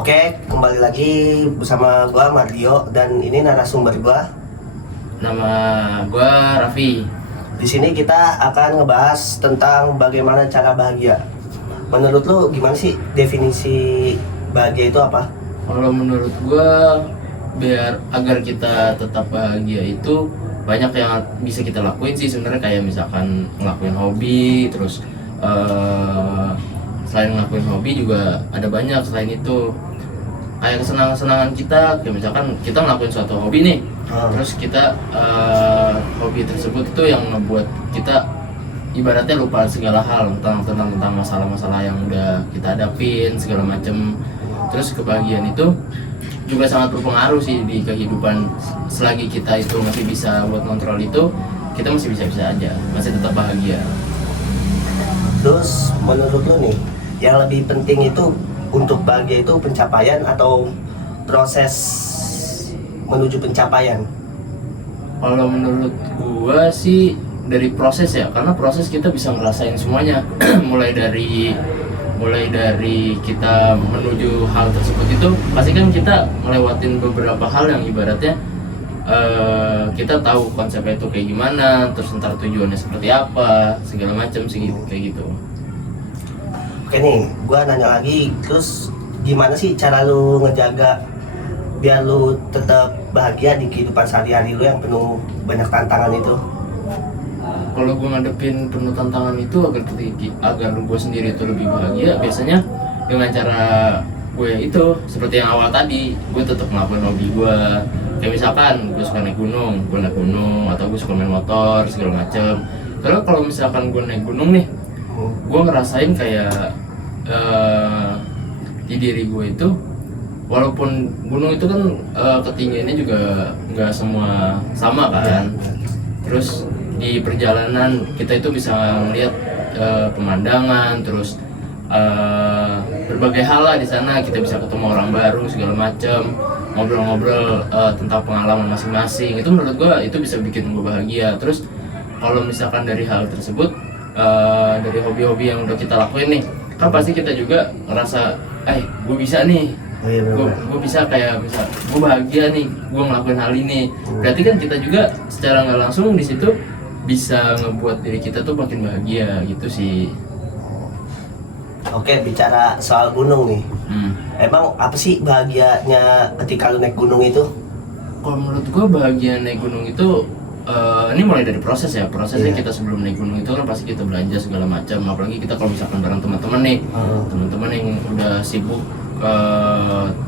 Oke, kembali lagi bersama gua Mardio dan ini narasumber gua. Nama gua Raffi. Di sini kita akan ngebahas tentang bagaimana cara bahagia. Menurut lu gimana sih definisi bahagia itu apa? Kalau menurut gua, agar kita tetap bahagia itu banyak yang bisa kita lakuin sih sebenarnya, kayak misalkan ngelakuin hobi, terus selain ngelakuin hobi juga ada banyak selain itu, kayak kesenangan-kesenangan kita, kayak misalkan kita ngelakuin suatu hobi nih, terus kita hobi tersebut itu yang ngebuat kita ibaratnya lupa segala hal tentang masalah-masalah yang udah kita hadapin segala macem. Terus kebahagiaan itu juga sangat berpengaruh sih di kehidupan. Selagi kita itu masih bisa buat kontrol itu, kita masih bisa-bisa aja, masih tetap bahagia. Terus menurut lu nih, yang lebih penting itu untuk bahagia itu pencapaian atau proses menuju pencapaian? Kalau menurut gua sih dari proses ya, karena proses kita bisa ngerasain semuanya. mulai dari kita menuju hal tersebut itu pasti kan kita ngelewatin beberapa hal yang ibaratnya kita tahu konsepnya itu kayak gimana, terus ntar tujuannya seperti apa, segala macam sih gitu, kayak gitu. Oke nih, gua nanya lagi, terus gimana sih cara lu ngejaga biar lu tetap bahagia di kehidupan sehari-hari lu yang penuh banyak tantangan itu? Kalau gue ngadepin penuh tantangan itu agar gue sendiri itu lebih bahagia, biasanya dengan cara gue itu seperti yang awal tadi, gue tetap ngelakuin hobi gue. Kayak misalkan gue suka naik gunung, atau gue suka main motor segala macem. Karena kalau misalkan gue naik gunung nih, gue ngerasain kayak di diri gue itu, walaupun gunung itu kan ketinggiannya juga nggak semua sama kan. Terus di perjalanan kita itu bisa melihat pemandangan, terus berbagai hal lah di sana. Kita bisa ketemu orang baru segala macam, ngobrol-ngobrol tentang pengalaman masing-masing. Itu menurut gue itu bisa bikin gue bahagia. Terus kalau misalkan dari hal tersebut, dari hobi-hobi yang udah kita lakuin nih, kan pasti kita juga ngerasa, gue bisa nih, gue bisa kayak misal gue bahagia nih, gue ngelakuin hal ini. Berarti kan kita juga secara nggak langsung di situ bisa ngebuat diri kita tuh makin bahagia gitu sih. Oke, bicara soal gunung nih, emang apa sih bahagianya ketika lu naik gunung itu? Kalau menurut gue bahagia naik gunung itu ini mulai dari proses ya. Prosesnya kita sebelum naik gunung itu kan pasti kita belanja segala macam. Apalagi kita kalau misalkan bareng teman-teman nih, teman-teman yang udah sibuk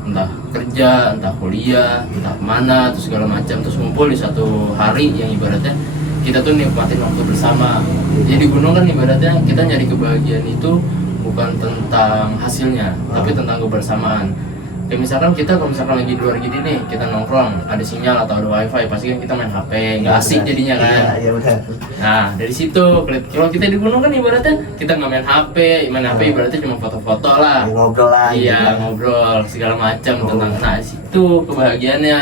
entah kerja, entah kuliah, entah kemana, terus segala macam, terus ngumpul di satu hari yang ibaratnya kita tuh nikmatin waktu bersama. Jadi gunung kan ibaratnya kita nyari kebahagiaan itu bukan tentang hasilnya, tapi tentang kebersamaan. Kayak misalkan kita kalau misalkan lagi di luar gini nih, kita nongkrong, ada sinyal atau ada wifi, pasti kan kita main HP, nggak asik jadinya kan. Iya benar. Nah dari situ, kalau kita di gunung kan ibaratnya kita nggak main HP ibaratnya cuma foto-foto lah. Ngobrol lah. Iya, ngobrol segala macam tentang. Nah situ kebahagiaannya.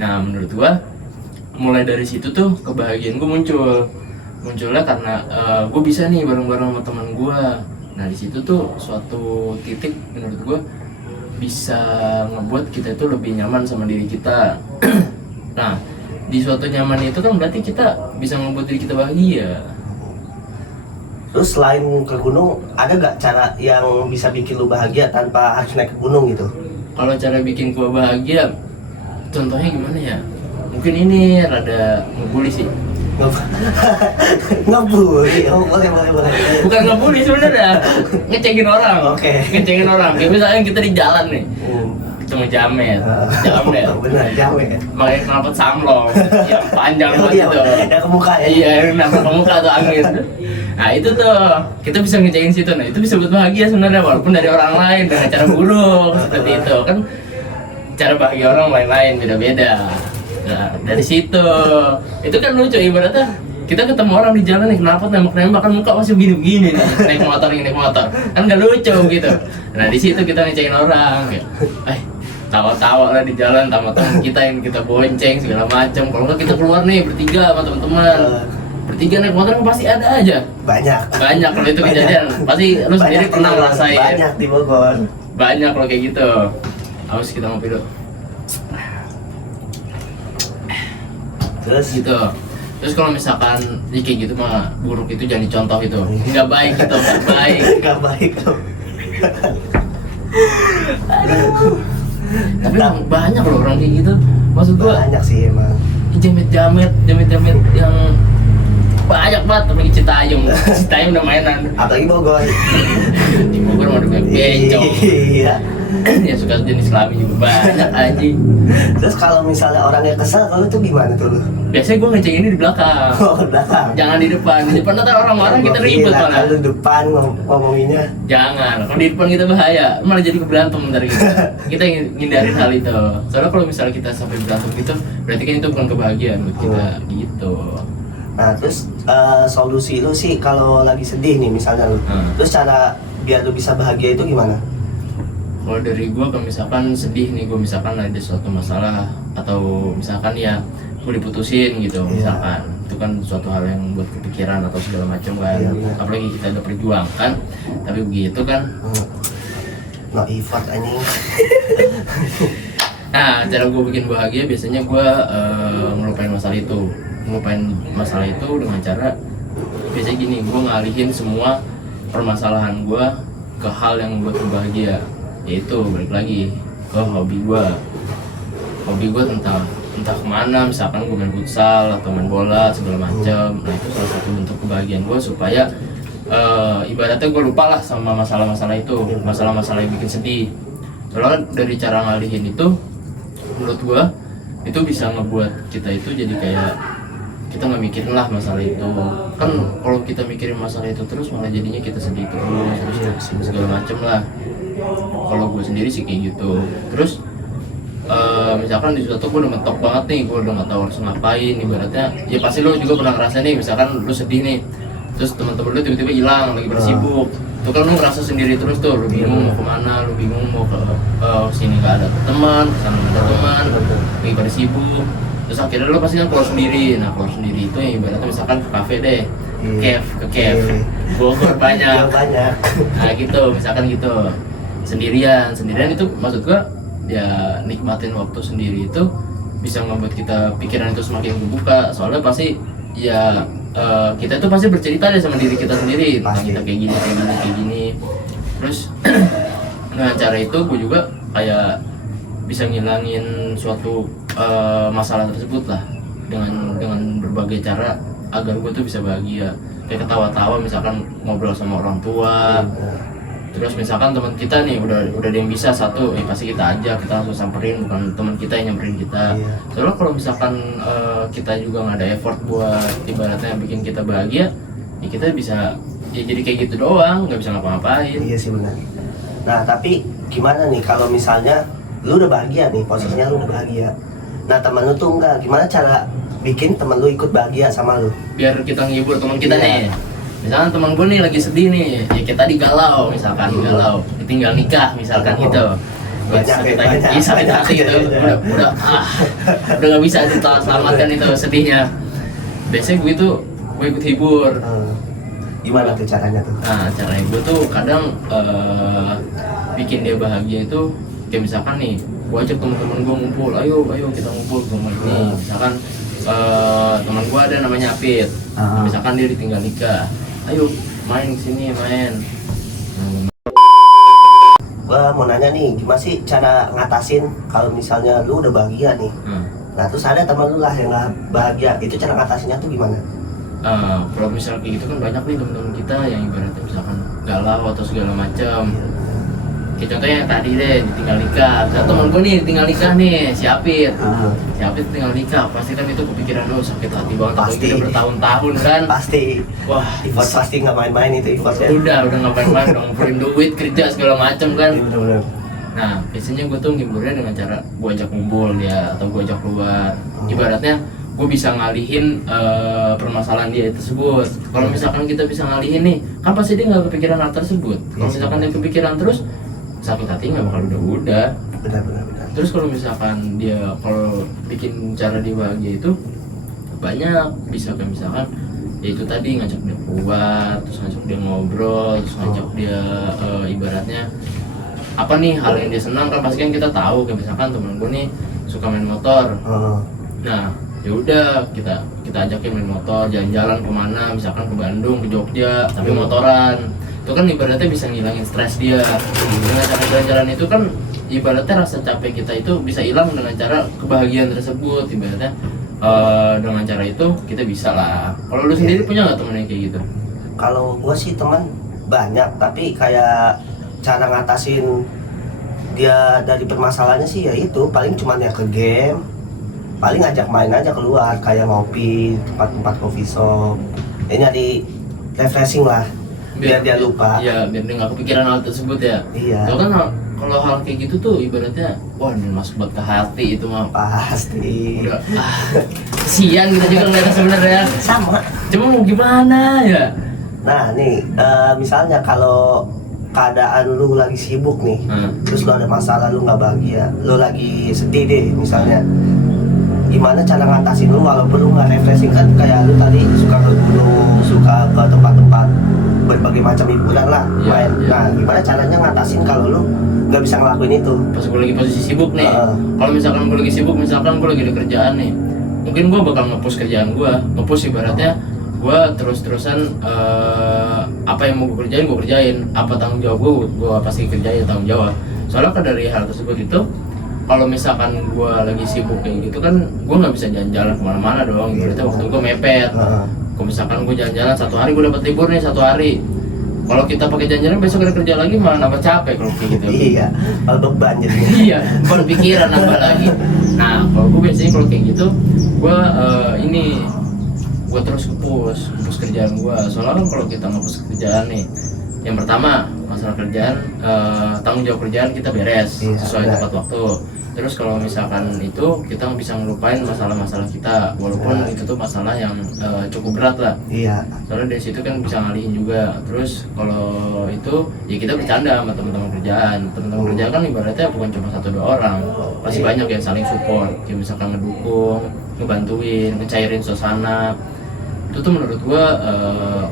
Nah menurut gua mulai dari situ tuh kebahagiaan gua munculnya karena gua bisa nih bareng-bareng sama teman gua. Nah di situ tuh suatu titik menurut gua bisa ngebuat kita itu lebih nyaman sama diri kita. Nah di suatu nyaman itu kan berarti kita bisa ngebuat diri kita bahagia. Terus selain ke gunung, ada gak cara yang bisa bikin lu bahagia tanpa harus naik ke gunung gitu? Kalau cara bikin gua bahagia, contohnya gimana ya? Mungkin ini rada ngebully sih. Ngebully? Oh boleh. Bukan ngebully sebenarnya, ngecengin orang. Ngecengin orang. Kayak misalnya kita di jalan nih, ketemu jamet. Benar, jamet. Makanya knalpot samlong yang panjang banget itu. Yang ke muka ya? Iya, yang nempel ke muka tuh angin. Nah itu tuh, kita bisa ngecengin situ. Nah itu bisa buat bahagia sebenarnya, walaupun dari orang lain dengan cara buruk seperti itu. Kan cara bahagia orang lain-lain, beda-beda. Nah dari situ, itu kan lucu ibaratnya kita ketemu orang di jalan nih, kenapa nembak kan muka masih begini nih, naik motor kan nggak lucu gitu. Nah di situ kita ngecengin orang, kayak, tawa-tawa lah di jalan sama teman kita yang kita bonceng segala macam. Kalau nggak kita keluar nih bertiga sama teman-teman, bertiga naik motor pasti ada aja. Banyak Kalau itu kejadian, pasti lu sendiri pernah ngerasain. Banyak di Bogor. banyak loh kayak gitu. Harus kita ngopi dulu. Terus Gitu. Terus kalau misalkan ya kayak gitu mah buruk itu jangan dicontoh itu. Nggak baik itu, nggak baik. gak baik tuh. Tapi emang banyak loh orang kayak gitu. Maksud gua Banyak sih emang. jamet-jamet yang banyak banget, apalagi Citayam. Citayam udah mainan. Apalagi Bogor. Di Bogor mah udah banyak bencong. Iya. Ya suka jenis kelamin juga banyak anjing. Terus kalau misalnya orangnya kesel, kalau tuh gimana tuh lu? Biasanya gue ngecek ini di belakang. Oh, ke belakang. Jangan di depan. Di depan nanti orang-orang kita Gua ribet kira malah. Kalau depan ngomonginnya. Jangan, kalau di depan kita bahaya, malah jadi berantem ntar gitu. Kita ngindarin hal itu. Soalnya kalau misalnya kita sampai berantem gitu, berarti kan itu bukan kebahagiaan buat kita gitu. Nah, terus solusi lu sih kalau lagi sedih nih misalnya lu. Terus cara biar lu bisa bahagia itu gimana? Kalau dari gue, kalau misalkan sedih nih, gue misalkan ada suatu masalah atau misalkan ya gue diputusin gitu, misalkan itu kan suatu hal yang buat kepikiran atau segala macam kan. Iya, benar. Apalagi kita udah perjuangkan, tapi begitu kan. No effort anjing. Nah, cara gue bikin bahagia biasanya gue ngelupain masalah itu. Ngelupain masalah itu dengan cara biasanya gini, gue ngalihin semua permasalahan gue ke hal yang membuat gue bahagia. Yaitu balik lagi ke hobi gue tentang entah kemana, misalkan gue main futsal atau main bola segala macam. Nah itu salah satu bentuk kebahagiaan gue supaya ibaratnya gue lupa lah sama masalah-masalah itu, masalah-masalah yang bikin sedih. Soalnya dari cara ngalihin itu, menurut gue itu bisa ngebuat kita itu jadi kayak kita nggak mikirin lah masalah itu. Kan kalau kita mikirin masalah itu terus malah jadinya kita sedih terus segala macem lah. Kalau gue sendiri sih kayak gitu. Terus misalkan di suatu gue udah mentok banget nih, gue udah nggak tahu harus ngapain. Ibaratnya ya pasti lo juga pernah ngerasain nih, misalkan lo sedih nih, terus teman-teman lo tiba-tiba hilang lagi bersibuk. Itu kan lo ngerasa sendiri terus tuh, lo bingung mau kemana, lo bingung mau ke sini nggak ada teman, kesana nggak ada teman, lagi pada sibuk. Terus akhirnya lo pasti kan keluar sendiri. Nah keluar sendiri itu ya ibaratnya misalkan ke kafe deh, ke cave, Bogor banyak. Banyak. Nah gitu, misalkan gitu. Sendirian itu maksud gua ya nikmatin waktu sendiri itu bisa membuat kita pikiran itu semakin terbuka. Soalnya pasti ya kita itu pasti bercerita deh sama diri kita sendiri tentang kita kayak gini. Terus dengan cara itu gue juga kayak bisa ngilangin suatu masalah tersebut lah dengan berbagai cara agar gue tuh bisa bahagia. Kayak ketawa-tawa misalkan ngobrol sama orang tua. Terus misalkan teman kita nih udah ada yang bisa satu, pasti kita ajak, kita langsung samperin, bukan teman kita yang nyamperin kita. Soalnya kalau misalkan kita juga nggak ada effort buat ibaratnya bikin kita bahagia, ya kita bisa ya jadi kayak gitu doang, nggak bisa ngapa-ngapain. Iya sih benar. Nah tapi gimana nih kalau misalnya lu udah bahagia nih, posisinya lu udah bahagia. Nah teman lu tuh enggak, gimana cara bikin teman lu ikut bahagia sama lu? Biar kita ngehibur teman kita nih. Misalkan teman gue nih lagi sedih nih, ya kita digalau, misalkan digalau, ditinggal nikah misalkan gitu. Sakit hati gitu, udah nggak bisa diselamatkan itu sedihnya. Biasanya gue ikut hibur. Gimana tuh caranya tuh? Nah caranya gue tuh kadang bikin dia bahagia itu kayak misalkan nih, gue ajak teman-teman gue ngumpul, ayo kita ngumpul ke rumah ini. Misalkan teman gue ada namanya Apit, misalkan dia ditinggal nikah, ayo main kesini main. Gua mau nanya nih, gimana sih cara ngatasin kalau misalnya lu udah bahagia nih? Nah terus ada teman lu lah yang nggak bahagia, itu cara ngatasinnya tuh gimana? Kalau misalnya kayak gitu kan banyak nih teman-teman kita yang ibaratnya misalkan galau atau segala macam. Kayak contohnya yang tadi deh ditinggal nikah. Nah, temen gue nih ditinggal nikah nih, si Apit. Si Apit tinggal nikah, pasti kan itu kepikiran lo sakit hati banget. Pasti. Udah bertahun-tahun kan. Pasti. Wah, Effort pasti nggak main-main itu effortnya. udah nggak main-main dong, ngumpulin duit, kerja segala macam kan. Iya, bener-bener. Nah, biasanya gue tuh ngiburnya dengan cara gue ajak ngumpul ya, atau gue ajak keluar. Ibaratnya gue bisa ngalihin permasalahan dia tersebut. Kalau misalkan kita bisa ngalihin nih, kan pasti dia nggak kepikiran hal tersebut. Kalau misalkan dia kepikiran terus, sakit hati nggak bakal udah. Benar. Terus kalau misalkan dia kalau bikin cara dia bahagia itu banyak, bisa kayak misalkan ya itu tadi ngajak dia keluar, terus ngajak dia ngobrol, terus ngajak dia ibaratnya apa nih hal yang dia senang, kan pasti kan kita tahu, kayak misalkan temen gue nih suka main motor. Nah ya udah kita ajakin main motor, jalan-jalan kemana, misalkan ke Bandung, ke Jogja, tapi motoran. Itu kan ibaratnya bisa ngilangin stres dia. Dengan cara jalan-jalan itu kan ibaratnya rasa capek kita itu bisa hilang dengan cara kebahagiaan tersebut. Ibaratnya dengan cara itu kita bisa lah. Kalau lu sendiri punya nggak temen yang kayak gitu? Kalau gua sih teman banyak, tapi kayak cara ngatasin dia dari permasalahannya sih ya itu paling cuman ya ke game, paling ngajak main aja keluar kayak ngopi tempat-tempat coffee shop, ya nyari refreshing lah biar dia lupa. Iya, biar dia nggak kepikiran hal tersebut ya. Iya. Soalnya kan kalau hal kayak gitu tuh ibaratnya wah ini masuk buat ke hati itu mah. Pasti. Udah kesian kita juga ngeliatnya sebenarnya. Sama. Cuma mau gimana ya? Nah nih misalnya kalau keadaan lu lagi sibuk nih, terus lu ada masalah, lu nggak bahagia, lu lagi sedih deh misalnya, gimana cara ngatasin lu walaupun lu nggak refreshing, kan kayak lu tadi suka ke gunung, suka ke tempat-tempat berbagai macam hiburan lah main. Nah gimana caranya ngatasin kalau lu nggak bisa ngelakuin itu Pas gue lagi posisi sibuk nih. Kalau misalkan gue lagi sibuk, misalkan gue lagi ada kerjaan nih, mungkin gue bakal nge-push kerjaan gue, nge-push ibaratnya gue terus-terusan apa yang mau gue kerjain, apa tanggung jawab gue pasti kerjain tanggung jawab. Soalnya kan dari hal tersebut itu, kalau misalkan gue lagi sibuk kayak gitu kan, gue nggak bisa jalan-jalan kemana-mana dong. Ibaratnya waktu gue mepet. Kalau misalkan gue jalan-jalan 1 hari, gue dapat libur nih 1 hari. Kalau kita pakai jalan-jalan besok ada kerja lagi malah nambah capek kalau kayak gitu. Iya, malah beban jadi. Iya, kalau pikiran nambah lagi. Nah, kalau gue biasanya kalau kayak gitu, gue gue terus nge-push kerjaan gue. Soalnya kan kalau kita nge-push kerjaan nih, yang pertama masalah kerjaan, tanggung jawab kerjaan kita beres sesuai tepat waktu. Terus kalau misalkan itu kita bisa ngelupain masalah-masalah kita, walaupun itu tuh masalah yang cukup berat lah. Iya. Soalnya dari situ kan bisa ngalihin juga. Terus kalau itu ya kita bercanda sama teman-teman kerjaan. Teman-teman kerjaan kan ibaratnya bukan cuma 1-2 orang, pasti banyak yang saling support. Kayak misalkan ngedukung, ngebantuin, ngecairin suasana. Itu tuh menurut gua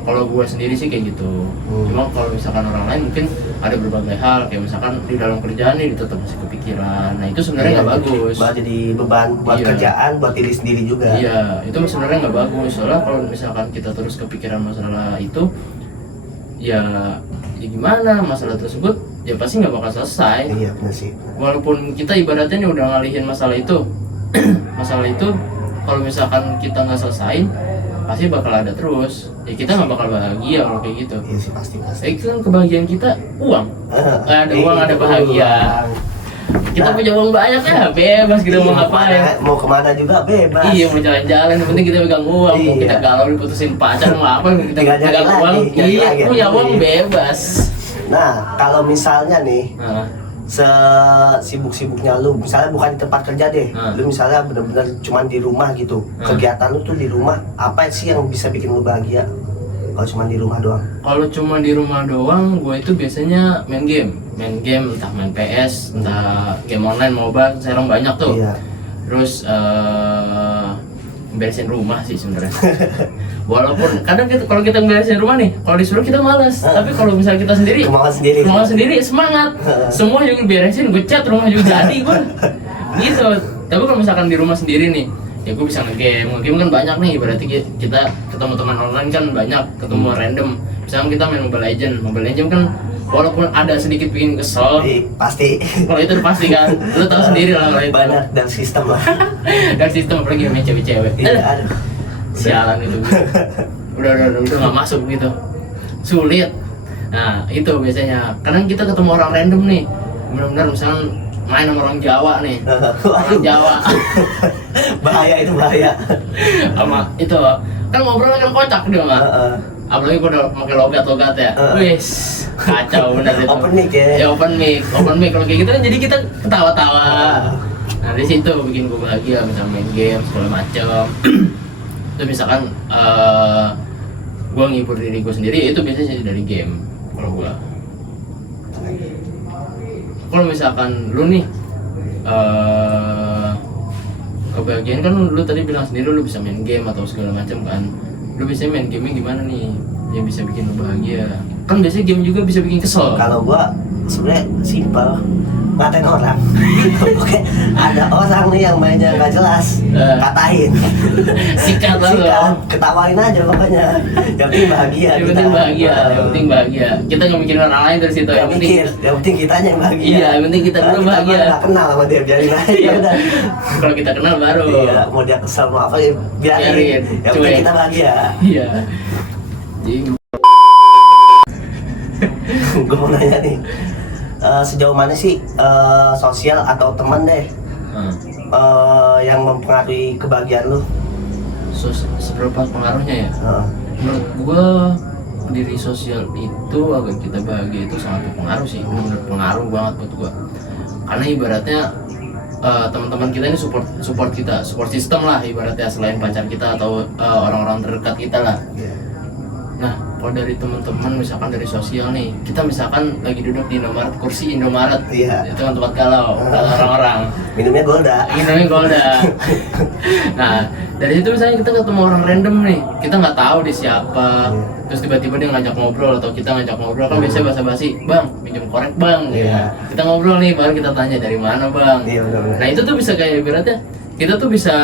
kalau gua sendiri sih kayak gitu. Cuma kalau misalkan orang lain mungkin ada berbagai hal, kayak misalkan di dalam kerjaan nih tetap masih kepikiran. Nah itu sebenarnya nggak bagus. Malah jadi beban buat kerjaan, buat diri sendiri juga. Iya, itu sebenarnya nggak bagus. Soalnya kalau misalkan kita terus kepikiran masalah itu, ya gimana, masalah tersebut ya pasti nggak bakal selesai. Iya benar sih. Walaupun kita ibaratnya nih udah ngalihin masalah itu, masalah itu kalau misalkan kita nggak selesain, pasti bakal ada terus. Ya kita nggak bakal bahagia kalau kayak gitu. Iya sih pasti. Itu kan kebahagiaan kita uang. Nggak ada uang ada bahagia. Kita punya uang banyak ya bebas kita mau ngapain. Mau kemana juga bebas. Iya mau jalan-jalan, yang penting kita pegang uang. Mau kita galau diputusin pacar mau apa, kita pegang uang. Iya punya uang bebas. Nah kalau misalnya nih, sesibuk-sibuknya lu, misalnya bukan di tempat kerja deh, lu misalnya bener-bener cuman di rumah gitu, kegiatan lu tuh di rumah, apa sih yang bisa bikin lu bahagia kalau cuma di rumah doang? Kalau cuma di rumah doang, gue itu biasanya main game, entah main PS, entah game online, mobile, sekarang banyak tuh. Iya. Terus beresin rumah sih sebenarnya. Walaupun kadang kalau kita beresin rumah nih, kalau disuruh kita malas. Tapi kalau misalnya kita sendiri, kemauan sendiri semangat. Semua juga beresin, gue cat rumah juga jadi gue. Gitu. Tapi kalau misalkan di rumah sendiri nih, ya gue bisa ngegame kan banyak nih. Berarti kita ketemu teman online kan banyak, ketemu random. Misalnya kita main Mobile Legends kan walaupun ada sedikit bikin kesel, pasti. Kalau itu udah pasti kan, lu tahu sendiri lah kalau itu. Banyak dan sistem lah. Dan sistem apalagi main cewek-cewek. Iya. Sialan itu. Udah nggak masuk gitu. Sulit. Nah itu biasanya. Kadang kita ketemu orang random nih, benar-benar misalnya main sama orang Jawa nih. Orang Jawa. bahaya. Sama itu kan ngobrol kan kocak dia mah. Apalagi gue udah pakai logat ya. Wis kacau bener itu. Open mic ya. Ya open mic kalau kayak gitu kan jadi kita ketawa-tawa. Nah di situ bikin gue bahagia, misalnya main game segala macam. Itu misalkan gue ngibur diri gue sendiri, itu biasanya dari game kalau gue. Kalau misalkan lu nih kebahagiaan kan lu tadi bilang sendiri lu bisa main game atau segala macam kan. Lu biasanya main game gimana nih yang bisa bikin lu bahagia? Kan biasanya game juga bisa bikin kesel. Kalau gua sebenarnya simpel, ngatain orang. Oke, ada orang nih yang mainnya nggak jelas, katain, Sikat lah lo. sikat, ketawain aja pokoknya. Yang penting bahagia. Yang penting bahagia, yang penting bahagia. Kita nggak mikirin orang lain dari situ. Yang mikir, yang penting kitanya yang bahagia. Iya, yang penting kita dulu bahagia. Kita nggak kenal sama dia, biarin aja. Iya. Udah. Kalau kita kenal baru. Iya, mau dia kesel mau apa ya biarin. Biarin, Yang penting cuek. kita bahagia. Iya. Jadi Gue mau nanya nih, sejauh mana sih sosial atau teman deh yang mempengaruhi kebahagiaan lu? seberapa pengaruhnya ya? Menurut gua diri sosial itu agar kita bahagia itu sangat berpengaruh sih, benar pengaruh banget buat gua. Karena ibaratnya teman-teman kita ini support kita, support system lah ibaratnya, selain pacar kita atau orang-orang terdekat kita lah. Nah, kalau dari teman-teman misalkan dari sosial nih, kita misalkan lagi duduk di Indomaret, kursi Indomaret, Iya. itu kan tempat galau, kata orang-orang. Minumnya Golda. Minumnya Golda. Nah, dari situ misalnya kita ketemu orang random nih, kita nggak tahu dia siapa, terus tiba-tiba dia ngajak ngobrol atau kita ngajak ngobrol, kan biasanya basa-basi, bang, pinjam korek bang, Iya. kita ngobrol nih, baru kita tanya dari mana bang. Iya, benar-benar. Nah itu tuh bisa kayak ibaratnya kita tuh bisa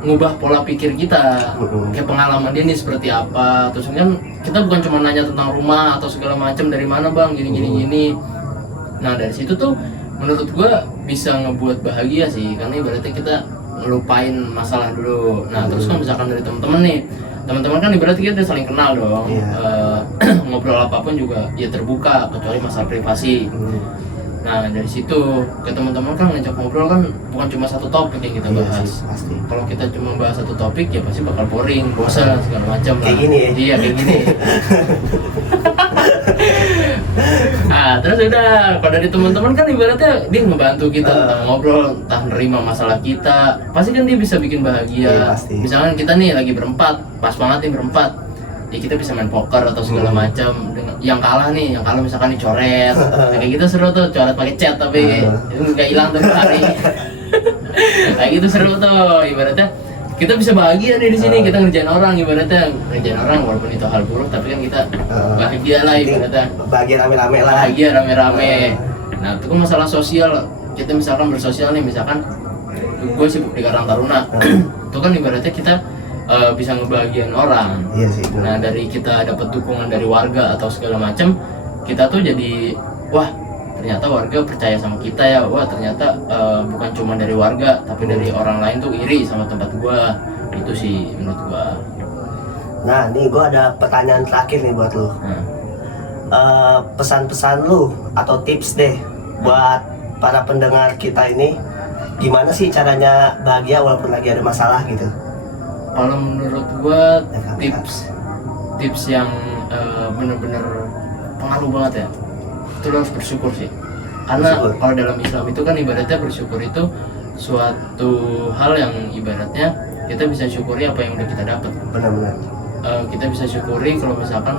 ngubah pola pikir kita, kayak pengalaman dia nih seperti apa, terus kan kita bukan cuma nanya tentang rumah atau segala macam dari mana bang, gini. Nah dari situ tuh menurut gua bisa ngebuat bahagia sih, karena ibaratnya kita ngelupain masalah dulu. Nah terus kan misalkan dari teman-teman nih, teman-teman kan ibaratnya kita saling kenal dong. Iya. Ngobrol apapun juga ya terbuka, kecuali masalah privasi. Nah dari situ ke teman-teman kan ngajak ngobrol kan bukan cuma satu topik yang kita Iya bahas. sih, pasti. Kalau kita cuma bahas satu topik ya pasti bakal boring, bosan segala macam lah. Kayak gini ya? Iya kayak gini. Nah terus udah, kalau dari teman-teman kan ibaratnya dia ngebantu kita tentang ngobrol, entah nerima masalah kita, pasti kan dia bisa bikin bahagia. Iya, pasti. Misalkan kita nih lagi berempat, pas banget nih berempat, ya kita bisa main poker atau segala macam. Dengan yang kalah misalkan dicoret, nah, kayak gitu seru tuh, coret pakai cat tapi itu nggak hilang tuh hari. Kayak gitu seru tuh, ibaratnya kita bisa bahagia nih di sini, kita ngerjain orang, ibaratnya ngerjain orang walaupun itu hal buruk, tapi kan kita bahagia lah ibaratnya. Bahagia rame-rame lah. Bahagia rame-rame. Nah itu kan masalah sosial, kita misalkan bersosial nih, misalkan gue sibuk di Karang Taruna, itu kan ibaratnya kita bisa ngebahagiain orang. Iya sih. Nah dari kita dapat dukungan dari warga atau segala macam, kita tuh jadi wah ternyata warga percaya sama kita ya, wah ternyata bukan cuma dari warga tapi dari orang lain tuh iri sama tempat gua. Itu sih menurut gua. Nah, nih gua ada pertanyaan terakhir nih buat lu. Pesan-pesan lu atau tips deh buat para pendengar kita ini, gimana sih caranya bahagia walaupun lagi ada masalah gitu? Kalau menurut gua tips yang bener-bener pengaruh banget ya, itu lo harus bersyukur sih. Karena Bersyukur. kalau dalam Islam itu kan ibaratnya bersyukur itu suatu hal yang ibaratnya kita bisa syukuri apa yang udah kita dapat. Benar-benar. Kita bisa syukuri kalau misalkan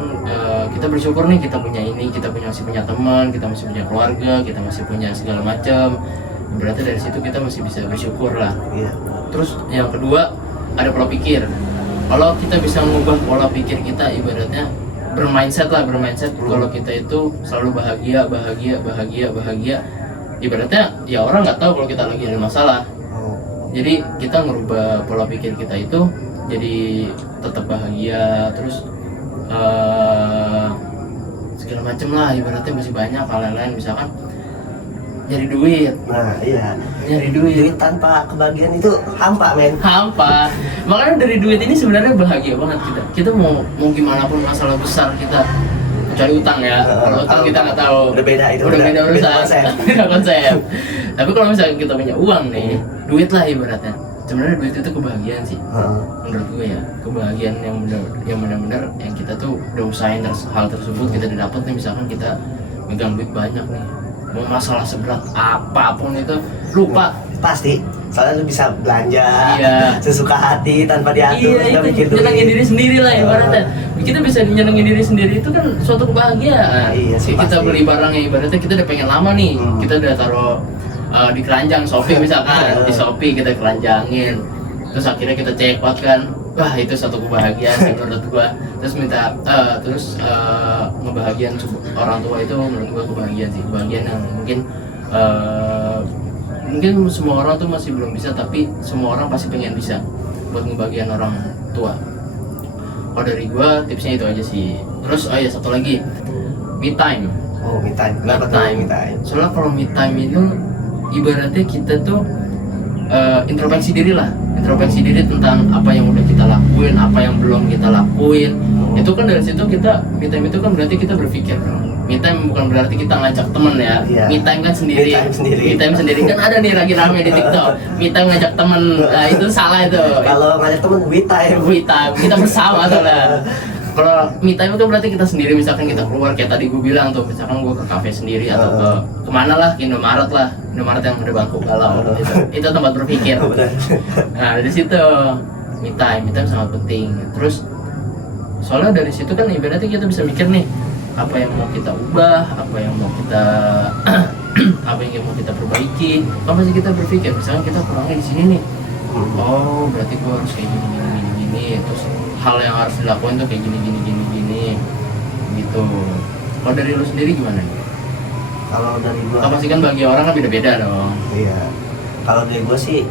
kita bersyukur nih kita punya ini, kita masih punya teman, kita masih punya keluarga, kita masih punya segala macam. Berarti dari situ kita masih bisa bersyukur lah. Iya. Terus yang kedua ada pola pikir. Kalau kita bisa mengubah pola pikir kita, ibaratnya bermindset kalau kita itu selalu bahagia, ibaratnya ya orang nggak tahu kalau kita lagi ada masalah. Jadi kita ngerubah pola pikir kita itu jadi tetap bahagia, terus segala macem lah, ibaratnya masih banyak hal lain, misalkan nyari duit. Nah, iya. Nyari duit Duit tanpa kebahagiaan itu hampa, men. hampa. Makanya dari duit ini sebenarnya bahagia banget kita. Kita mau gimana pun masalah besar kita, kecuali utang ya. Kalau utang kita nggak tahu. Udah beda itu. Udah beda urusan. konsep. Beda konsep. Tapi kalau misalnya kita punya uang nih, duit lah ibaratnya. Sebenarnya duit itu kebahagiaan sih. Menurut gue ya, kebahagiaan yang benar-benar yang kita tuh udah usahain hal tersebut kita udah dapet nih. Misalkan kita megang duit banyak nih, mau masalah seberat apapun itu lupa. Pasti. Soalnya lu bisa belanja Iya. sesuka hati tanpa diatur. Iya, udah itu mikir duit. nyenengin diri sendiri lah ibaratnya. Kita bisa nyenengin diri sendiri itu kan suatu kebahagiaan. Iya sih, Kita pasti. beli barangnya ibaratnya kita udah pengen lama nih. Kita udah taruh di keranjang Shopee misalkan, di Shopee kita keranjangin. Terus akhirnya kita check out kan. wah itu satu kebahagiaan sih menurut gua. Terus ngebahagiain orang tua itu menurut gua kebahagiaan sih, kebahagiaan yang mungkin semua orang tuh masih belum bisa, tapi semua orang pasti pengen bisa buat ngebahagiain orang tua. Kalau dari gua tipsnya itu aja sih. Terus oh ya satu lagi, me time. Oh, me time. Kenapa tuh me time? Soalnya kalau me time itu ibaratnya kita tuh introspeksi diri lah, introspeksi diri tentang apa yang udah kita lakuin, apa yang belum kita lakuin. Itu kan dari situ kita me time itu kan berarti kita berpikir dong. Me time bukan berarti kita ngajak temen ya. Iya. Me time kan sendiri. Me time sendiri kan ada nih lagi rame di TikTok. Me time ngajak temen, nah, itu salah itu. Kalau ngajak temen we time. We time kita bersama soalnya. Kalau me time itu berarti kita sendiri, misalkan kita keluar kayak tadi gue bilang tuh, misalkan gue ke kafe sendiri atau ke kemana lah, ke Indomaret lah, Indomaret yang ada bangku galau, itu tempat berpikir. Nah dari situ me time sangat penting. Terus soalnya dari situ kan ibaratnya kita bisa mikir nih, apa yang mau kita ubah, apa yang mau kita apa yang mau kita perbaiki. Kan pasti kita berpikir, misalkan kita kurangnya di sini nih, oh berarti gue harus kayak gini. Terus hal yang harus dilakukan tuh kayak gini gitu. Kalau dari lu sendiri gimana? Kalau dari gua, Apa sih kan bagi orang kan beda-beda dong. iya. Kalau dari gua sih,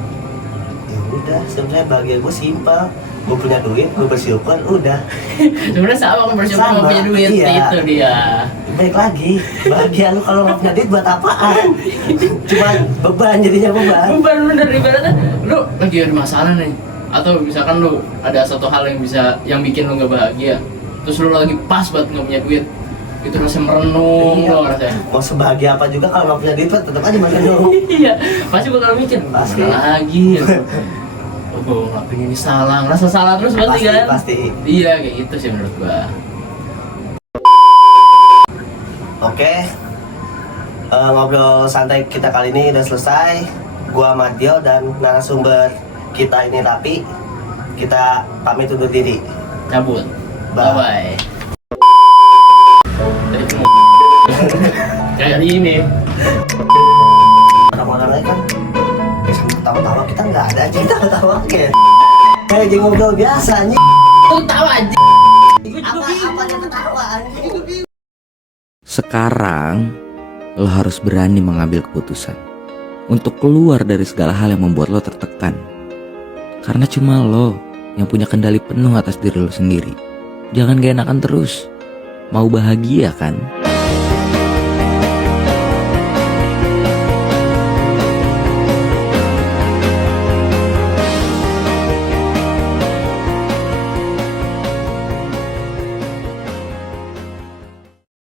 ya udah. Sebenarnya bahagia gua simpel. Gua punya duit, gua bersyukur, udah. Sebenarnya sama kan bersyukur Sama, punya duit, iya. itu dia. Baik lagi, bahagia lu kalau nggak punya duit buat apaan? Cuma beban, jadinya beban. Beban bener, ibaratnya lu lagi ada masalah nih, atau misalkan lu ada satu hal yang bikin lu nggak bahagia, terus lu lagi pas banget nggak punya duit, itu rasanya merenung Iya. lo rasanya. Mau sebahagia apa juga kalau nggak punya duit, tetap aja merenung. Iya, pasti bakal mikir Pasti. mana lagi. Oh, gue ngelakuin ini salah, ngerasa salah terus pasti kan? Pasti. Iya, kayak gitu sih menurut gua. Oke, ngobrol santai kita kali ini udah selesai. Gua Madio dan narasumber kita ini Rapi. Kita pamit undur diri. Cabut. Bye. Bye. Kayak ini. Orang-orang lain kan sambil tawa-tawa, kita nggak ada aja tawa-tawa kayak jadi ngobrol biasa anjing. Lu tahu aja. Apa yang ketawa anjing? Sekarang lo harus berani mengambil keputusan untuk keluar dari segala hal yang membuat lo tertekan. Karena cuma lo yang punya kendali penuh atas diri lo sendiri. Jangan gak enakan terus. Mau bahagia kan?